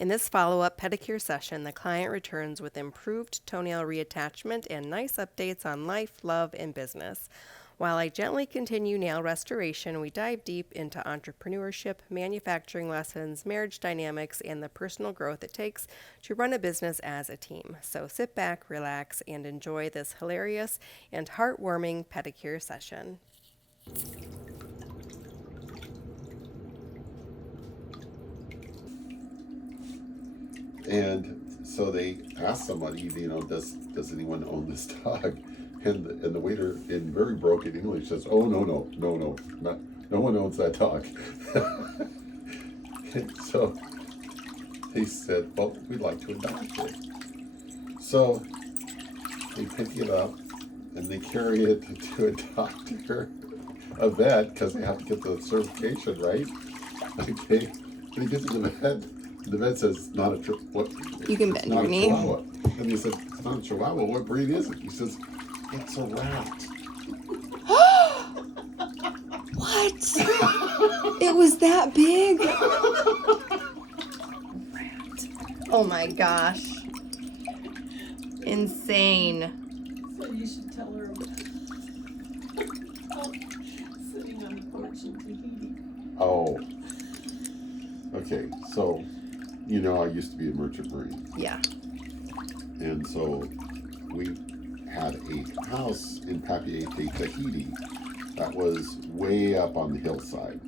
In this follow-up pedicure session, the client returns with improved toenail reattachment and nice updates on life, love, and business. While I gently continue nail restoration, we dive deep into entrepreneurship, manufacturing lessons, marriage dynamics, and the personal growth it takes to run a business as a team. So sit back, relax, and enjoy this hilarious and heartwarming pedicure session. And so they asked somebody, does anyone own this dog? And the waiter, in very broken English, says, "Oh, no, no one owns that dog." So they said, "Well, we'd like to adopt it." So they pick it up and they carry it to a doctor, a vet, because they have to get the certification, right? Okay. When he gets to the vet, the vet says, "Not a what? You can bend your knee." Chihuahua. And he said, "It's not a Chihuahua. What breed is it?" He says, "It's a rat." What? It was that big? Rat. Oh my gosh. Insane. So you should tell her about sitting on the porch in Tahiti. Oh. Okay, so I used to be a merchant marine. Yeah. And so we had a house in Papeete, Tahiti that was way up on the hillside.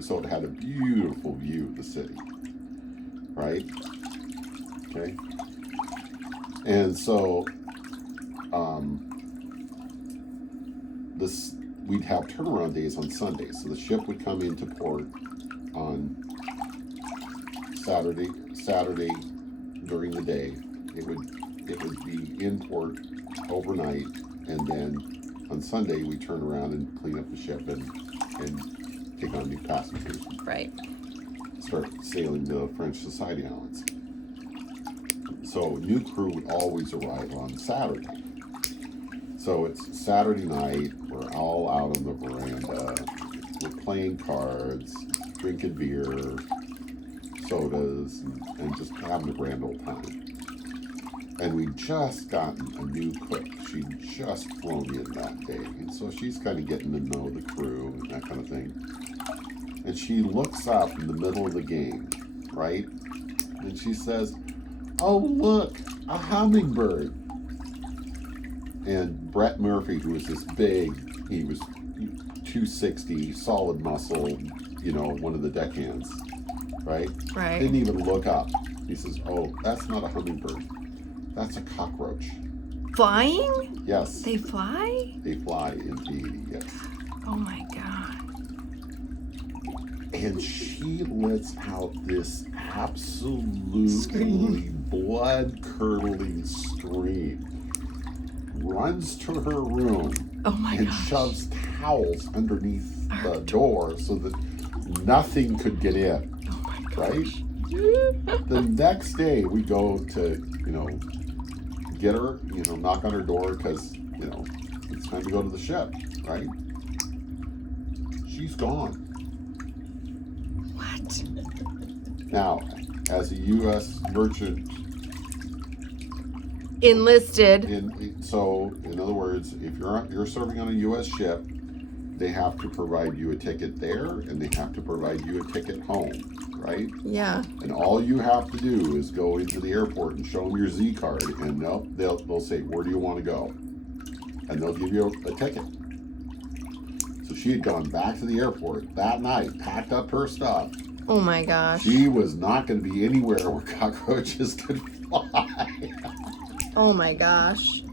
So it had a beautiful view of the city, right? Okay. And so we'd have turnaround days on Sundays. So the ship would come into port on Saturday during the day. It would be in port overnight, and then on Sunday we turn around and clean up the ship and take on new passengers. Right. Start sailing the French Society Islands. So new crew would always arrive on Saturday. So it's Saturday night, we're all out on the veranda, we're playing cards, drinking beer, sodas, and just having a grand old time. And we'd just gotten a new cook. She'd just flown in that day. And so she's kind of getting to know the crew and that kind of thing. And she looks up in the middle of the game, right? And she says, "Oh, look, a hummingbird." And Brett Murphy, who was this big, he was 260, solid muscle, one of the deckhands, right? Right. Didn't even look up. He says, "Oh, that's not a hummingbird. That's a cockroach." Flying? Yes. They fly? They fly indeed, yes. Oh my God. And she lets out this absolutely blood-curdling scream, runs to her room, and shoves towels underneath the door so that nothing could get in. Oh my gosh. Right? The next day we go to, get her, knock on her door because, it's time to go to the ship, right? She's gone. What? Now, as a U.S. merchant, Enlisted. in other words, if you're serving on a U.S. ship, they have to provide you a ticket there, and they have to provide you a ticket home, right? Yeah. And all you have to do is go into the airport and show them your Z card, and they'll say, "Where do you want to go?" And they'll give you a ticket. So she had gone back to the airport that night, packed up her stuff. Oh my gosh. She was not going to be anywhere where cockroaches could fly. Oh my gosh.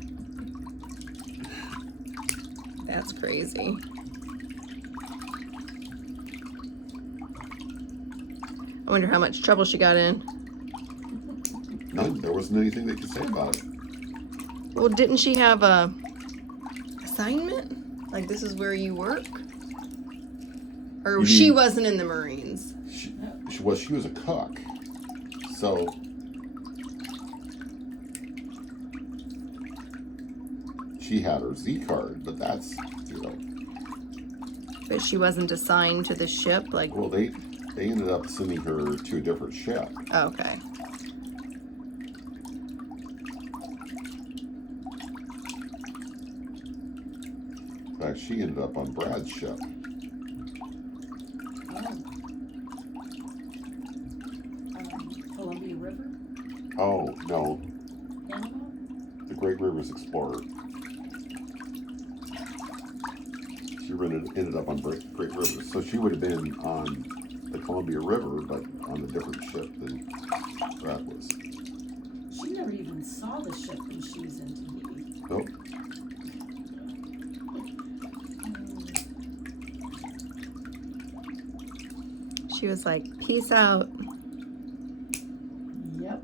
That's crazy. I wonder how much trouble she got in. None. There wasn't anything they could say about it. Well, didn't she have a assignment? Like, this is where you work? Or she wasn't in the Marines? She was a cook. So she had her Z card, but that's, But she wasn't assigned to the ship? well, they They ended up sending her to a different ship. Okay. In fact, she ended up on Brad's ship. Columbia River? Oh, no, Panama? the Great Rivers Explorer. She ended up on Great Rivers. So she would have been on the Columbia River, but on a different ship than Brad was. She never even saw the ship when she was in Tahiti. Nope. She was like, peace out. Yep.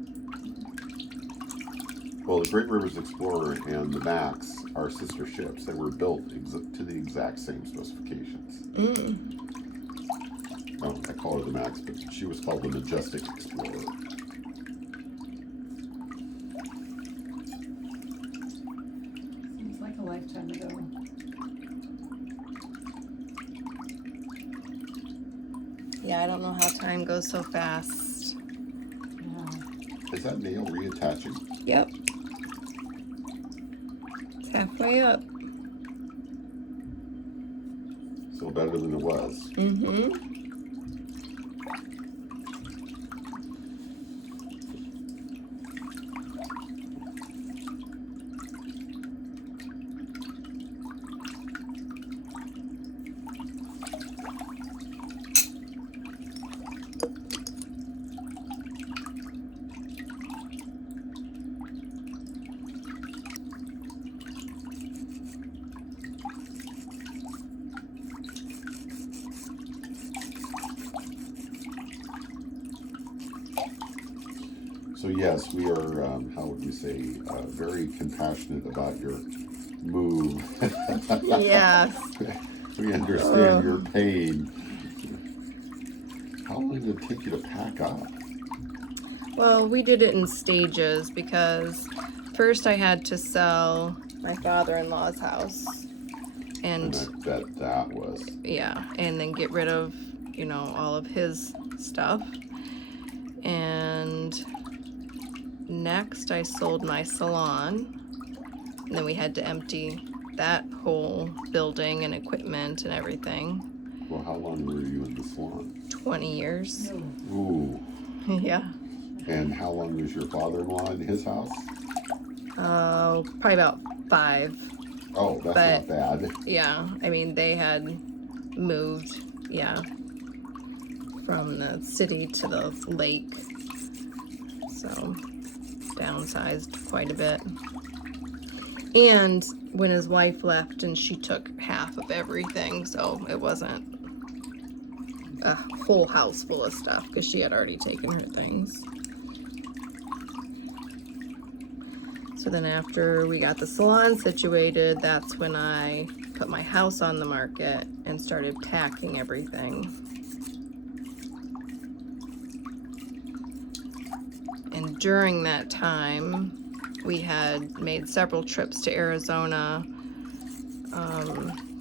Well, the Great Rivers Explorer and the Max are sister ships. They were built to the exact same specifications. Oh, I call her the Max, but she was called the Majestic Explorer. Seems like a lifetime ago. Yeah, I don't know how time goes so fast. Yeah. Is that nail reattaching? Yep. It's halfway up. So better than it was. Mm-hmm. So yes, we are, how would you say, very compassionate about your move. Yes. We understand your pain. How long did it take you to pack up? Well, we did it in stages because first I had to sell my father-in-law's house. And And I bet that was. yeah, and then get rid of, all of his stuff. And next I sold my salon. And then we had to empty that whole building and equipment and everything. Well, how long were you in the salon? 20 years. No. Ooh. Yeah. And how long was your father-in-law in his house? Probably about 5. Oh, that's But- not bad. Yeah, I mean, they had moved, from the city to the lake. So, downsized quite a bit. And when his wife left and she took half of everything, so it wasn't a whole house full of stuff because she had already taken her things. So then after we got the salon situated, that's when I put my house on the market and started packing everything. And during that time, we had made several trips to Arizona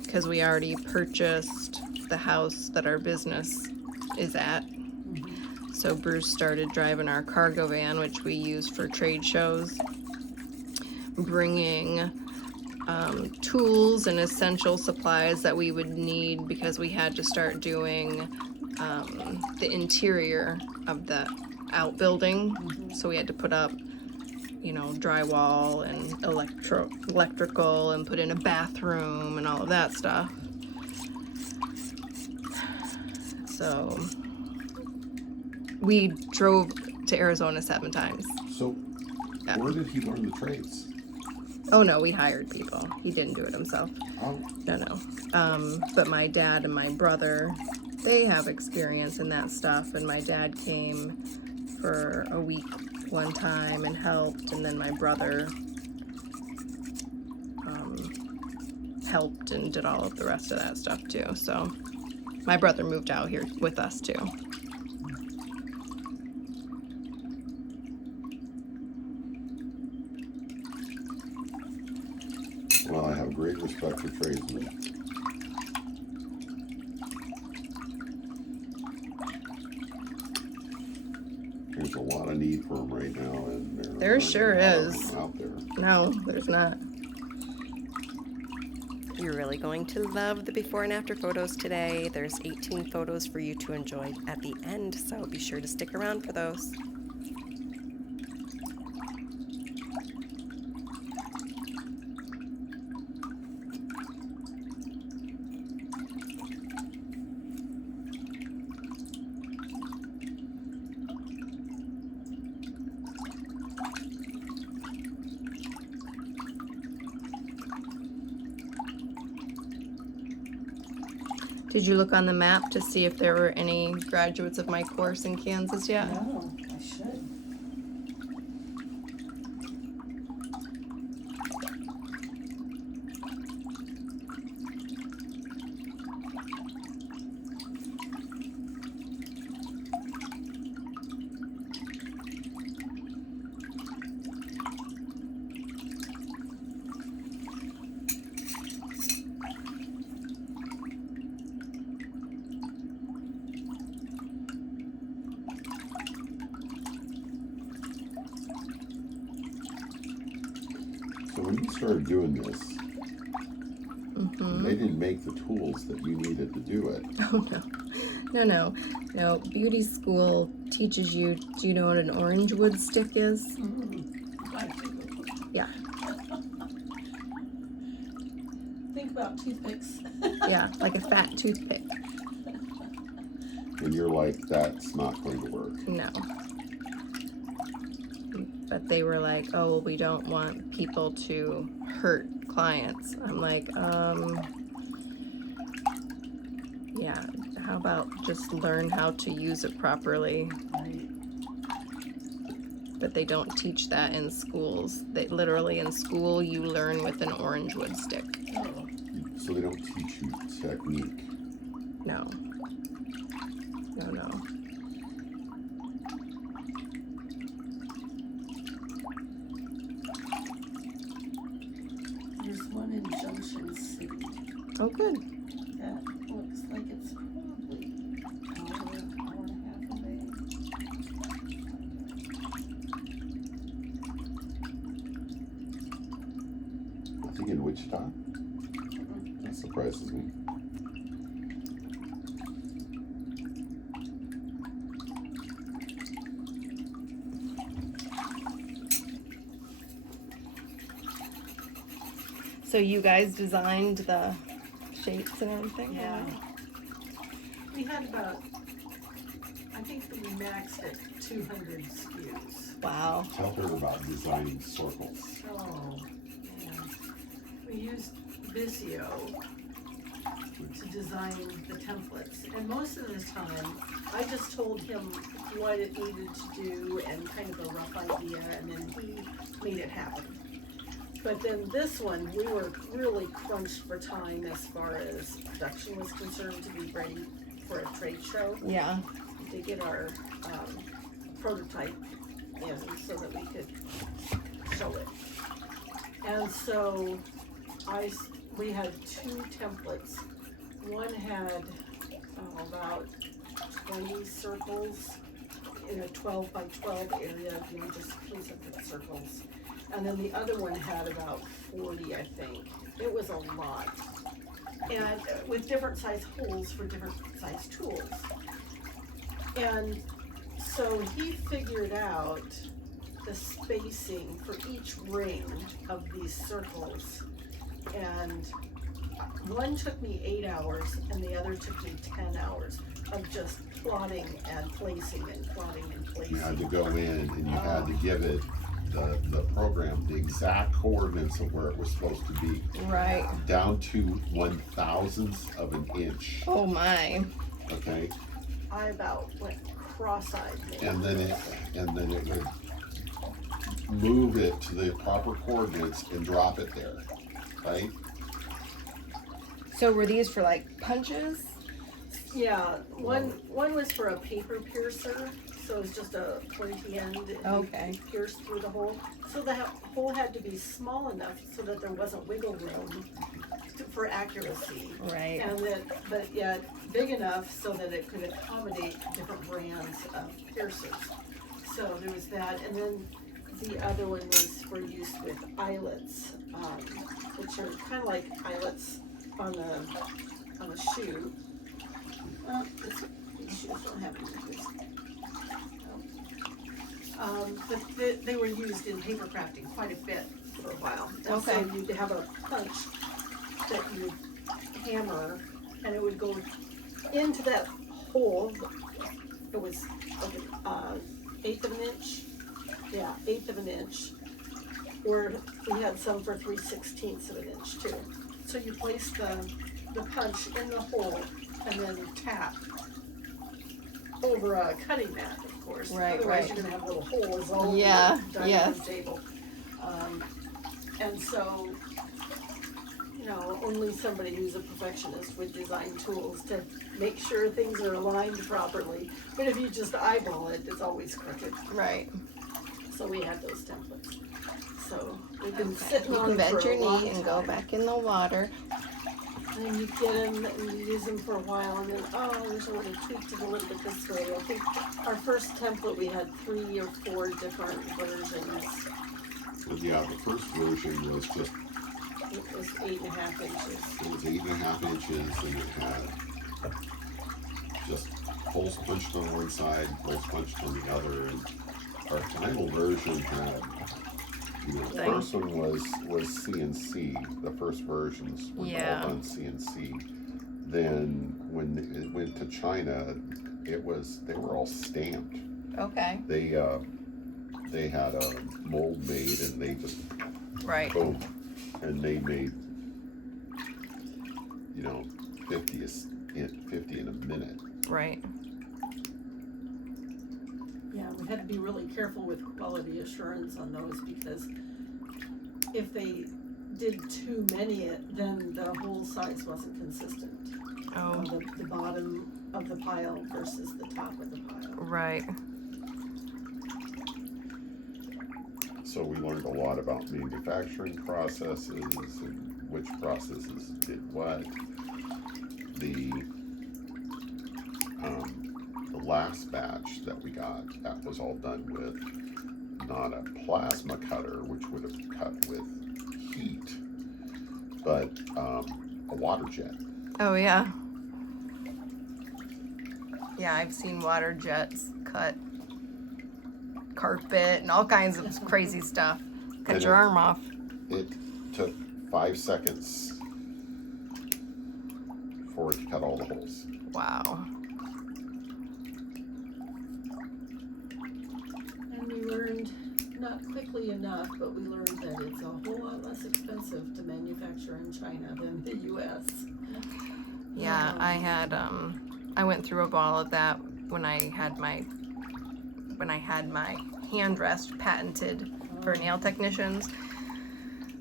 because we already purchased the house that our business is at. So Bruce started driving our cargo van, which we use for trade shows, bringing tools and essential supplies that we would need because we had to start doing the interior of the outbuilding. So we had to put up, drywall and electrical and put in a bathroom and all of that stuff. So we drove to Arizona 7 times. So, Yeah. where did he learn the trades? Oh no, we hired people. He didn't do it himself. Oh, No. But my dad and my brother, they have experience in that stuff. And my dad came for a week one time and helped. And then my brother helped and did all of the rest of that stuff too. So my brother moved out here with us too. well, I have great respect for tradesmen. there's a lot of need for them right now, and There aren't sure a lot of is. them out there. No, there's not. You're really going to love the before and after photos today. There's 18 photos for you to enjoy at the end, so be sure to stick around for those. Did you look on the map to see if there were any graduates of my course in Kansas yet? No, I should. So when you started doing this, they didn't make the tools that you needed to do it. Oh, no. Beauty school teaches you, do you know what an orange wood stick is? I do. Yeah, Think about toothpicks. yeah, like a fat toothpick. And you're like, that's not going to work. No. But they were like, oh, well, we don't want people to hurt clients. I'm like, yeah, how about just learn how to use it properly? Right. But they don't teach that in schools. They literally in school you learn with an orange wood stick. Oh, So they don't teach you technique. No. No. there's one in Junction City. Oh, good. That looks like it's probably hour and a half away. I think in Wichita. That surprises me. So you guys designed the shapes and everything? Yeah. We had about, I think we maxed at 200 SKUs. Wow. Tell her about designing circles. Oh, yeah. We used Visio to design the templates, and most of the time, I just told him what it needed to do and kind of a rough idea, and then he made it happen. But then this one, we were really crunched for time as far as production was concerned to be ready for a trade show, Yeah. to get our prototype in so that we could show it. And so we had two templates. One had about 20 circles in a 12 by 12 area, just concentric circles. And then the other one had about 40, I think. It was a lot. And with different size holes for different size tools. And so he figured out the spacing for each ring of these circles. And one took me 8 hours and the other took me 10 hours of just plotting and placing and plotting and placing. You had to go in and you had to give it the program the exact coordinates of where it was supposed to be, Right. down to 1/1000th of an inch. Oh my. Okay, I about went cross-eyed. and then it would move it to the proper coordinates and drop it there, right? So were these for like punches? Yeah, one was for a paper piercer, so it's just a pointy end. And Okay. you pierce through the hole. So the hole had to be small enough so that there wasn't wiggle room for accuracy. Right. And but yet big enough so that it could accommodate different brands of piercers. there was that, and then the other one was for use with eyelets, which are kind of like eyelets on a shoe. These shoes don't have any of this. But they were used in paper crafting quite a bit for a while. And Okay. so you'd have a punch that you'd hammer, and it would go into that hole. It was like eighth of an inch. Yeah, eighth of an inch. Or we had some for 3/16 of an inch too. So you place the punch in the hole and then tap over a cutting mat, of course. Right, Otherwise, right. you're gonna have little holes all over Yeah, the dining yes. room table. And so, you know, only somebody who's a perfectionist would design tools to make sure things are aligned properly. But if you just eyeball it, it's always crooked. Right. So we had those templates. So we've been Okay. sitting You on can them bend for your a long knee and go time. back in the water. And then you get them and you use them for a while, and then, oh, I wish I would have tweaked it a little bit this way. I think our first template, we had 3 or 4 different versions. Yeah, the first version was just, It was 8.5 inches. it was 8.5 inches, and it had just holes punched on one side, holes punched on the other, and our final version had, you know, the Thing. first one was CNC. The first versions were Yeah. all done CNC. Then when it went to China, they were all stamped. Okay. They had a mold made, and they just Right. boom, and they made, you know, 50 in a minute. Right. Yeah, we had to be really careful with quality assurance on those, because if they did too many, then the whole size wasn't consistent. Oh. The bottom of the pile versus the top of the pile. Right. So we learned a lot about manufacturing processes and which processes did what. The last batch that we got, that was all done with not a plasma cutter, which would have cut with heat, but a water jet. Oh, yeah. Yeah, I've seen water jets cut carpet and all kinds of crazy stuff. Cut And your it- arm off. It took 5 seconds for it to cut all the holes. Wow. And we learned, not quickly enough, but we learned that it's a whole lot less expensive to manufacture in China than the US. Yeah, I had I went through all of that when I had my hand rest patented for nail technicians.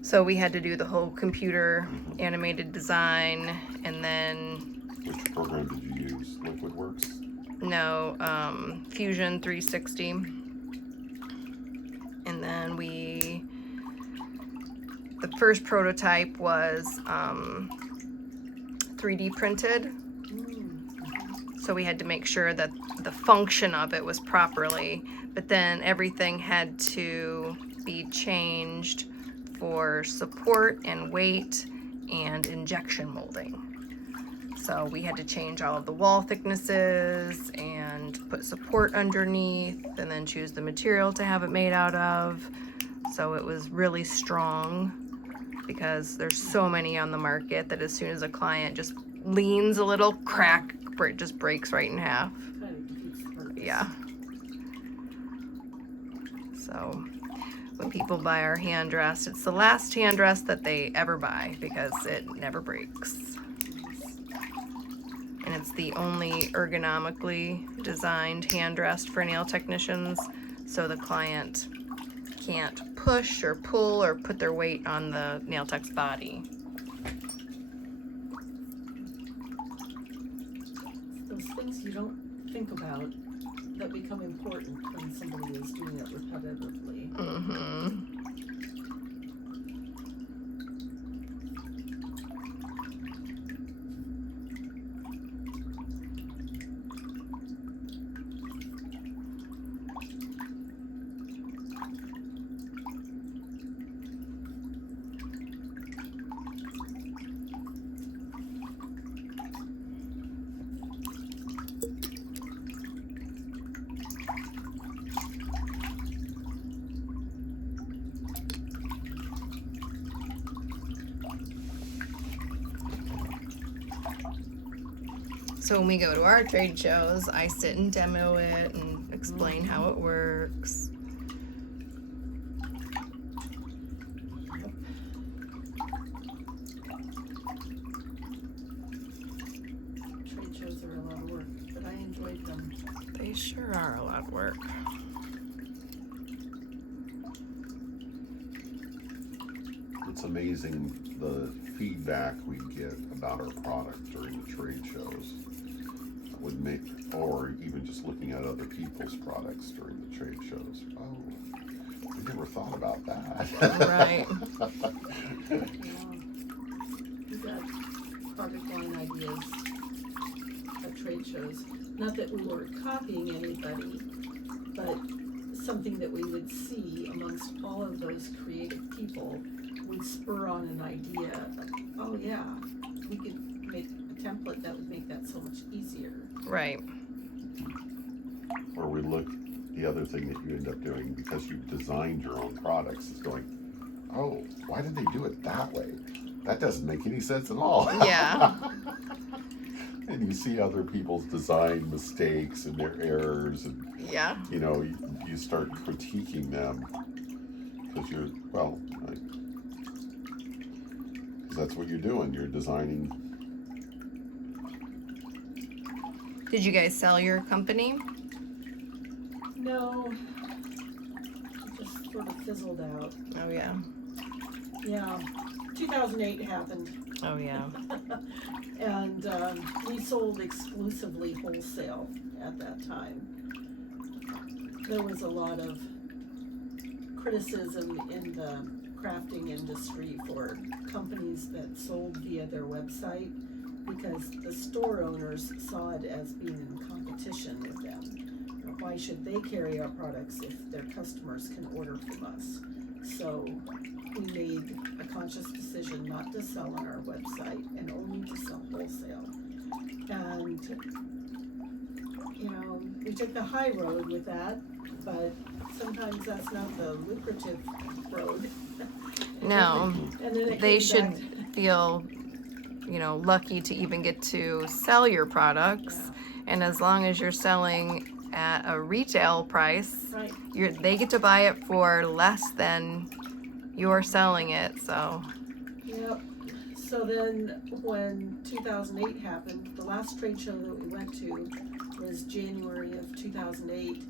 So we had to do the whole computer animated design, and then Which program did you use? LiquidWorks? no, Fusion 360. And then the first prototype was 3D printed. So we had to make sure that the function of it was properly, but then everything had to be changed for support and weight and injection molding. So we had to change all of the wall thicknesses and put support underneath, and then choose the material to have it made out of. So it was really strong, because there's so many on the market that as soon as a client just leans a little, crack, it just breaks right in half. Kind of defeats the purpose. Yeah. So when people buy our hand rest, it's the last hand rest that they ever buy, because it never breaks. And it's the only ergonomically designed hand rest for nail technicians, so the client can't push or pull or put their weight on the nail tech's body. Those things you don't think about that become important when somebody is doing it repetitively. Mm-hmm. So when we go to our trade shows, I sit and demo it and explain how it works. Trade shows are a lot of work, but I enjoyed them. They sure are a lot of work. It's amazing the feedback we get about our product during the trade shows. Would make, or even just looking at other people's products during the trade shows. Oh, we never thought about that. Right. Yeah. We got product line ideas at trade shows. Not that we were copying anybody, but something that we would see amongst all of those creative people would spur on an idea of, oh yeah, we could make a template that would make that so much easier. Right. Or we look, the other thing that you end up doing, because you've designed your own products, is going, oh, why did they do it that way? That doesn't make any sense at all. Yeah. And you see other people's design mistakes and their errors, and Yeah. you know, you start critiquing them because you're, well, like, 'cause that's what you're doing. You're designing. Did you guys sell your company? No, it just sort of fizzled out. Oh yeah. Yeah, 2008 happened. Oh yeah. And we sold exclusively wholesale at that time. There was a lot of criticism in the crafting industry for companies that sold via their website because the store owners saw it as being in competition with them. You know, why should they carry our products if their customers can order from us? So we made a conscious decision not to sell on our website and only to sell wholesale. And, you know, we took the high road with that, but sometimes that's not the lucrative road. No. And then it They came should back- feel, lucky to even get to sell your products. Yeah. And as long as you're selling at a retail price, Right. they get to buy it for less than you're selling it. So Yep. So then when 2008 happened, the last trade show that we went to was January of 2008,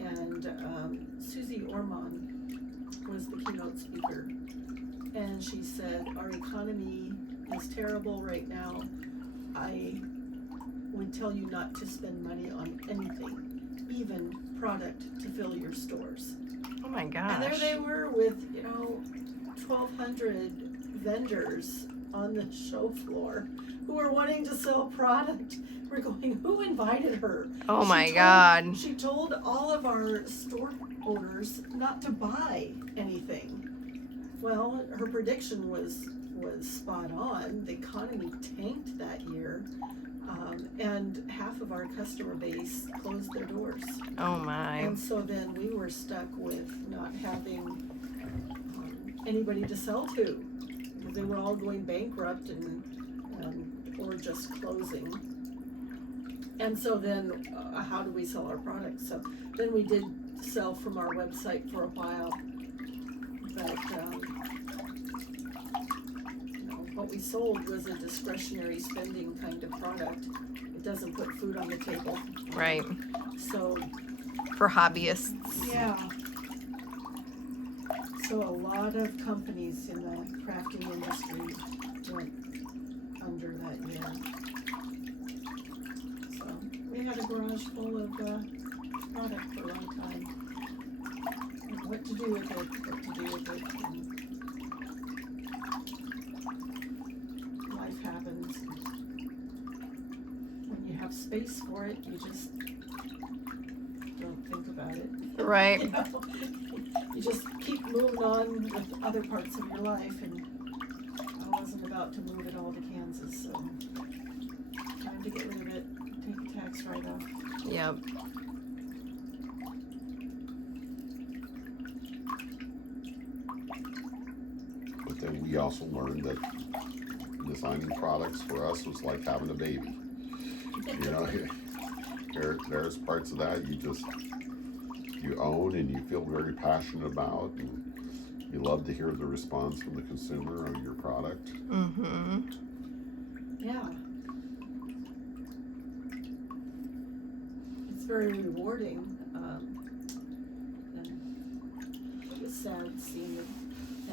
and Susie Orman was the keynote speaker. And she said, our economy is terrible right now. I would tell you not to spend money on anything, even product to fill your stores. oh my And there gosh. they were with, 1,200 vendors on the show floor who were wanting to sell product. We're going, who invited her? Oh She my told- God. She told all of our store owners not to buy anything. Well, her prediction was spot on. The economy tanked that year, and half of our customer base closed their doors. Oh my. And so then we were stuck with not having anybody to sell to. They were all going bankrupt and or just closing. And so then how do we sell our products? So then we did sell from our website for a while, but what we sold was a discretionary spending kind of product. It doesn't put food on the table. Right. So For hobbyists. yeah. So a lot of companies in the crafting industry went under that year. So we had a garage full of product for a long time. And what to do with it, and life happens. When you have space for it, you just don't think about it. Right. You know? You just keep moving on with other parts of your life, and I wasn't about to move it all to Kansas, so time to get rid of it, take the tax write-off. Yep. But then we also learned that designing products for us was like having a baby. You know, there's parts of that you own and you feel very passionate about, and you love to hear the response from the consumer of your product. Mm-hmm. Yeah. It's very rewarding. And it was sad seeing the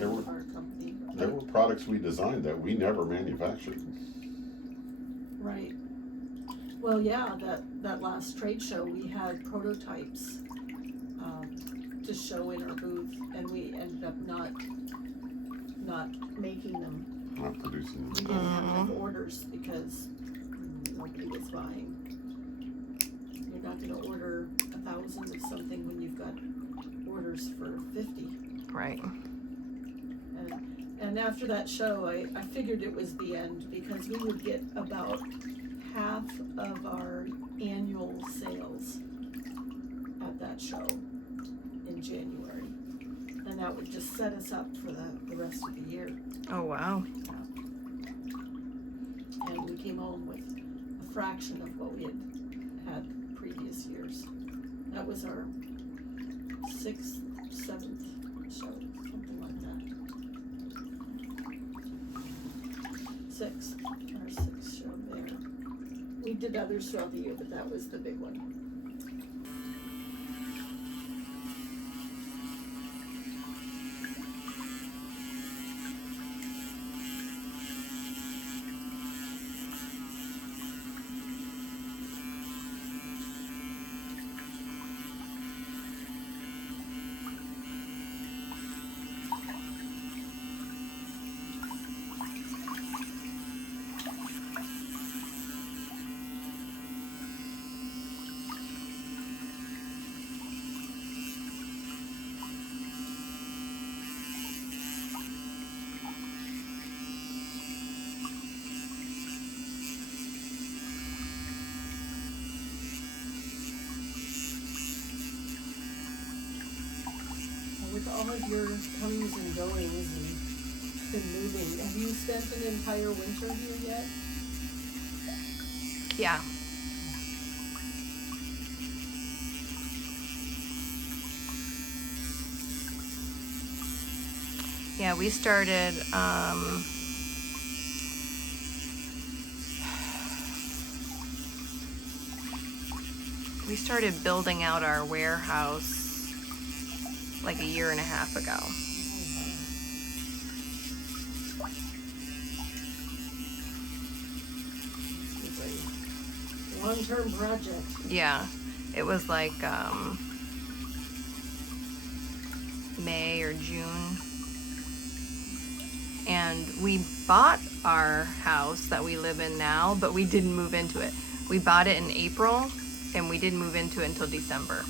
end of our company. There were products we designed that we never manufactured. Right. Well, yeah, that last trade show, we had prototypes to show in our booth, and we ended up not making them. Not producing We them. didn't have enough orders because nobody was buying. You're not going to order 1,000 of something when you've got orders for 50. Right. And after that show, I figured it was the end, because we would get about half of our annual sales at that show in January. And that would just set us up for the rest of the year. Oh, wow. And we came home with a fraction of what we had previous years. That was our 6th, 7th show, something like that. 6th, our 6th show there. We did others throughout the year, but that was the big one. With all of your comings and goings and moving, have you spent an entire winter here yet? Yeah. Yeah, we started, building out our warehouse like a year and a half ago. It's a long-term project. Yeah, it was like May or June. And we bought our house that we live in now, but we didn't move into it. We bought it in April, and we didn't move into it until December.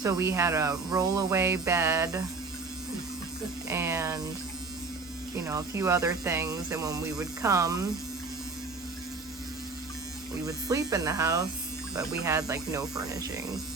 So we had a rollaway bed and, a few other things. And when we would come, we would sleep in the house, but we had no furnishings.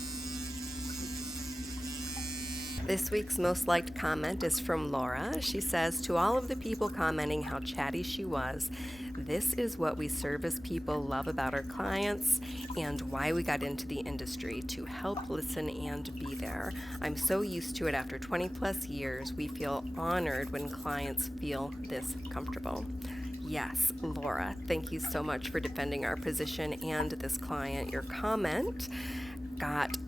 This week's most liked comment is from Laura. She says, to all of the people commenting how chatty she was, this is what we service people love about our clients and why we got into the industry, to help listen and be there. I'm so used to it after 20 plus years. We feel honored when clients feel this comfortable. Yes, Laura, thank you so much for defending our position and this client. Your comment got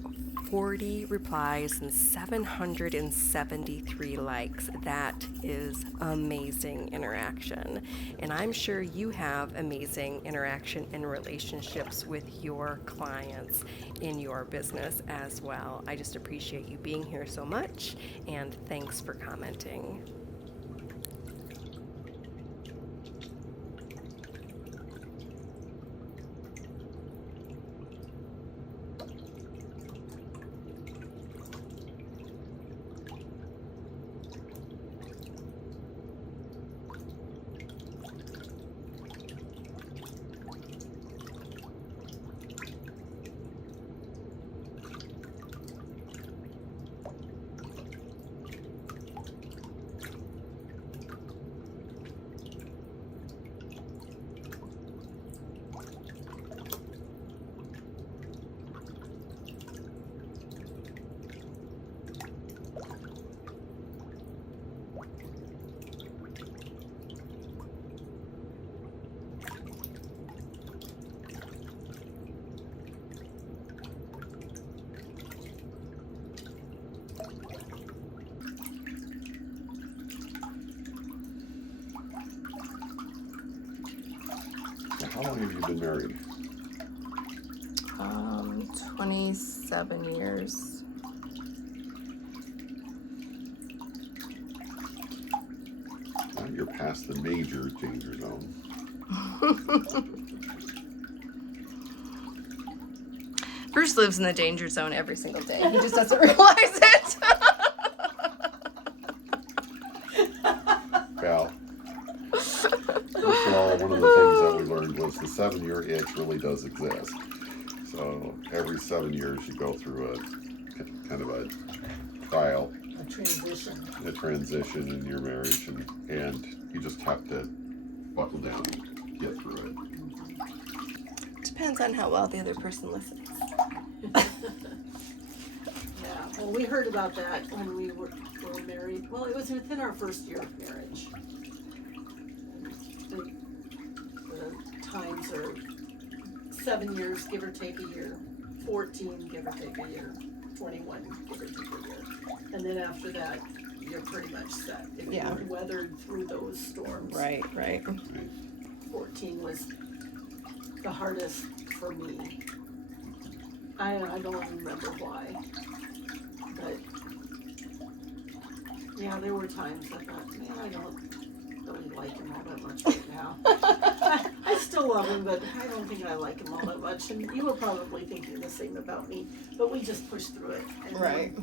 40 replies and 773 likes. That is amazing interaction. And I'm sure you have amazing interaction and relationships with your clients in your business as well. I just appreciate you being here so much, and thanks for commenting. long have you been married? 27 years. Well, you're past the major danger zone. Bruce lives in the danger zone every single day. He just doesn't realize it. Well, first of all, one of the things that we learned was the 7-year itch really does exist. So every 7 years you go through a kind of a trial, A transition in your marriage, and you just have to buckle down and get through it. Depends on how well the other person listens. Yeah, well, we heard about that when we were married. Well, it was within our first year of marriage. The times are 7 years, give or take a year, 14, give or take a year, 21, give or take a year. And then after that, you're pretty much set. If Yeah. you weathered through those storms. Right. 14 was the hardest for me. I don't remember why, but yeah, there were times I thought, man, I don't really like him all that much right now. I still love him, but I don't think I like him all that much. And you were probably thinking the same about me, but we just pushed through it. And Right.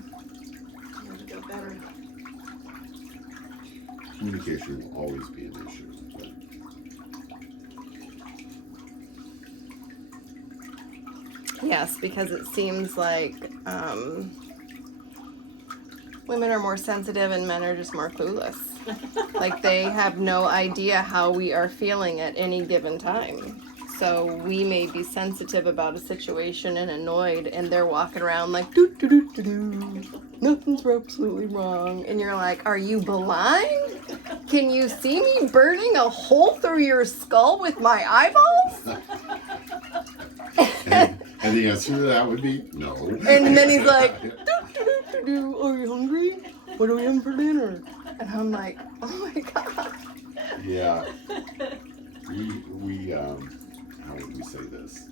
it got better. Communication will always be an issue. But Yes, because it seems like women are more sensitive and men are just more clueless. Like they have no idea how we are feeling at any given time. So we may be sensitive about a situation and annoyed, and they're walking around like, doo doo doo doo doo. Nothing's absolutely wrong. And you're like, are you blind? Can you see me burning a hole through your skull with my eyeballs? and the answer to that would be no. And then he's like, doo, doo, doo, doo, doo. Are you hungry? What are we having for dinner? And I'm like, oh my God. Yeah. We how would we say this?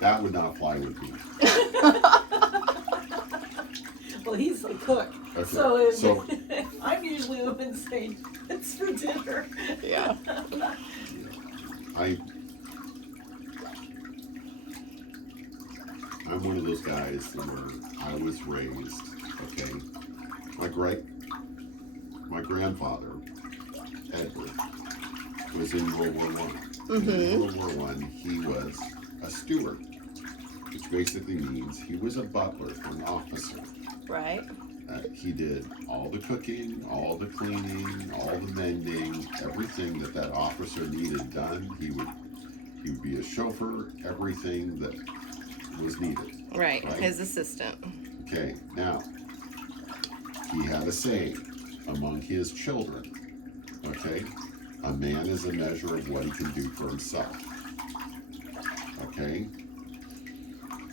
That would not fly with me. Well, he's the cook, Okay. so, if, So- I'm usually the one saying it's for dinner. Yeah. I'm one of those guys where I was raised, okay? My grandfather, Edward, was in World War I. In World War I, he was a steward, which basically means he was a butler for an officer. Right. He did all the cooking, all the cleaning, all the mending, everything that officer needed done. He would be a chauffeur, everything that was needed. Right. His assistant. Okay, now, he had a saying among his children, okay? A man is a measure of what he can do for himself, okay?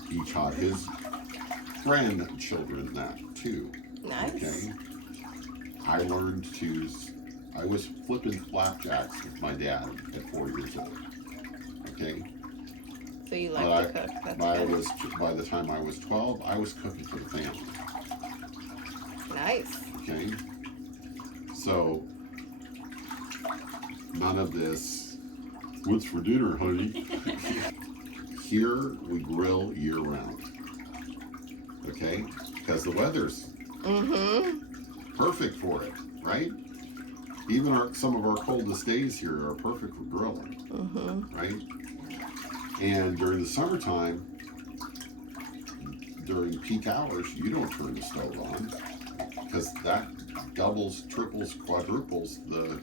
He taught his grandchildren that too. Nice. Okay. I was flipping flapjacks with my dad at 4 years old. Okay. So you like to cook. That's good. By the time I was 12, I was cooking for the family. Nice. Okay. So none of this, what's for dinner, honey? Here we grill year round. Okay? Because the weather's perfect for it, right? Even some of our coldest days here are perfect for grilling, right? And during the summertime, during peak hours, you don't turn the stove on because that doubles, triples, quadruples the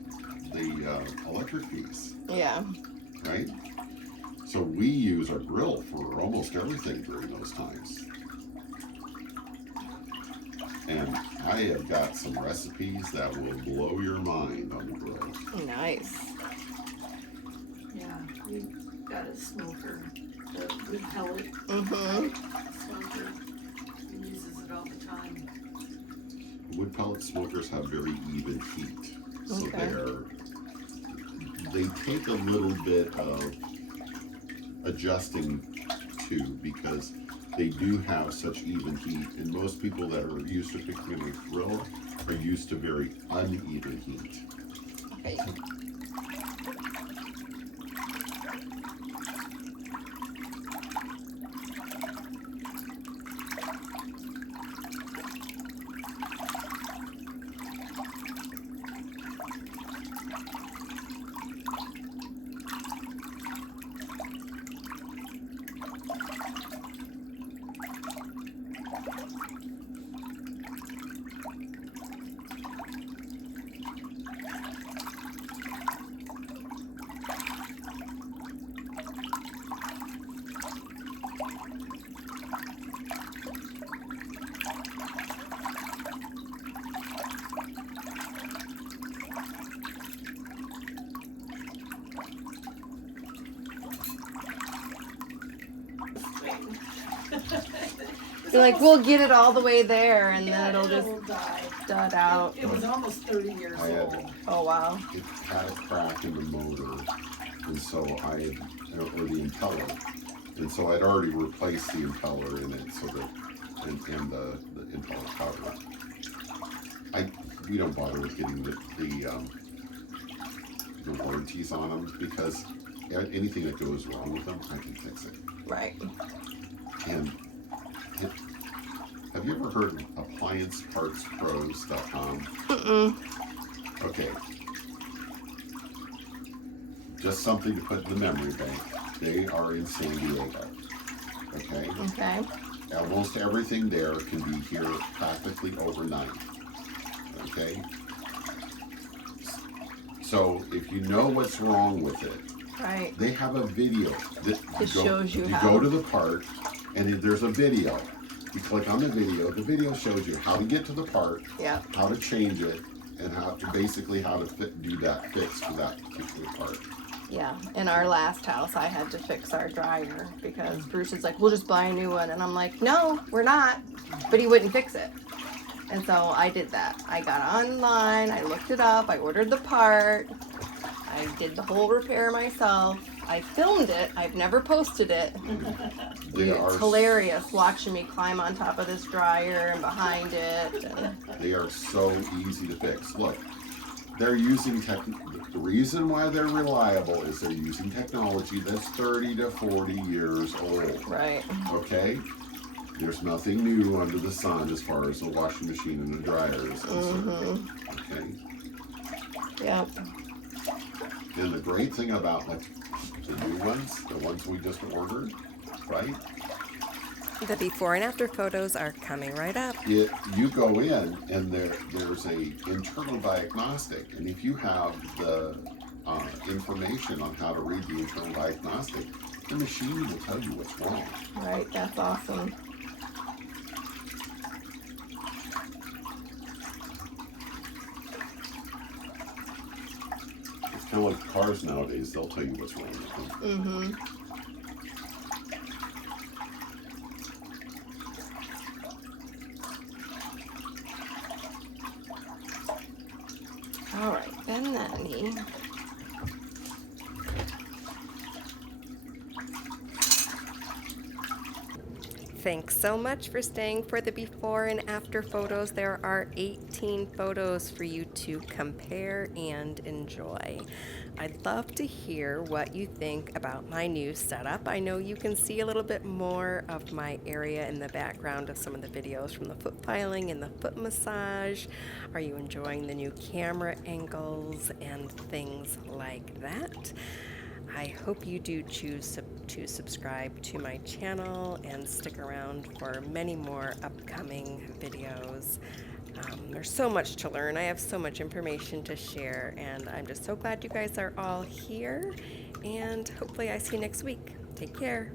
electric piece, Yeah. right? So we use our grill for almost everything during those times. And I have got some recipes that will blow your mind on the grill. Nice. Yeah, we got a smoker, the wood pellet smoker. He uses it all the time. Wood pellet smokers have very even heat, so Okay. they take a little bit of adjusting to, because they do have such even heat, and most people that are used to fixing a grill are used to very uneven heat. Okay. You're like, we'll get it all the way there, and then it'll just will die. dud out. It was almost 30 years I had- old. Oh wow. It had a crack in the motor, and so or the impeller, and so I'd already replaced the impeller in it, so that and the impeller cover. We don't bother with getting the warranties on them, because anything that goes wrong with them, I can fix it. Right. And have you ever heard of appliancepartspros.com? Mm-mm. Okay. Just something to put in the memory bank. They are in San Diego. Okay? Okay. Almost everything there can be here practically overnight. Okay? So if you know what's wrong with it, Right. they have a video that It shows you you how. go to the part, and there's a video. You click on the video shows you how to get to the part, Yeah. how to change it, and how to do that fix for that particular part. Yeah. In our last house, I had to fix our dryer because Bruce is like, we'll just buy a new one. And I'm like, no, we're not. But he wouldn't fix it. And so I did that. I got online, I looked it up, I ordered the part, I did the whole repair myself. I filmed it. I've never posted it. It's hilarious watching me climb on top of this dryer and behind it. And They are so easy to fix. Look, they're using the reason why they're reliable is they're using technology that's 30 to 40 years old. right. Okay? There's nothing new under the sun as far as the washing machine and the dryer is concerned. Okay? Yep. And the great thing about like the new ones, the ones we just ordered, right? The before and after photos are coming right up. You go in and there's a internal diagnostic, and if you have the information on how to read the internal diagnostic, the machine will tell you what's wrong. Right. That's awesome. It's kind of like cars nowadays; they'll tell you what's wrong with them. Mm-hmm. All right, bend that knee. Thanks so much for staying for the before and after photos. There are 18 photos for you to compare and enjoy. I'd love to hear what you think about my new setup. I know you can see a little bit more of my area in the background of some of the videos from the foot filing and the foot massage. Are you enjoying the new camera angles and things like that? I hope you do choose to subscribe to my channel and stick around for many more upcoming videos. There's so much to learn. I have so much information to share, and I'm just so glad you guys are all here, and hopefully I see you next week. Take care.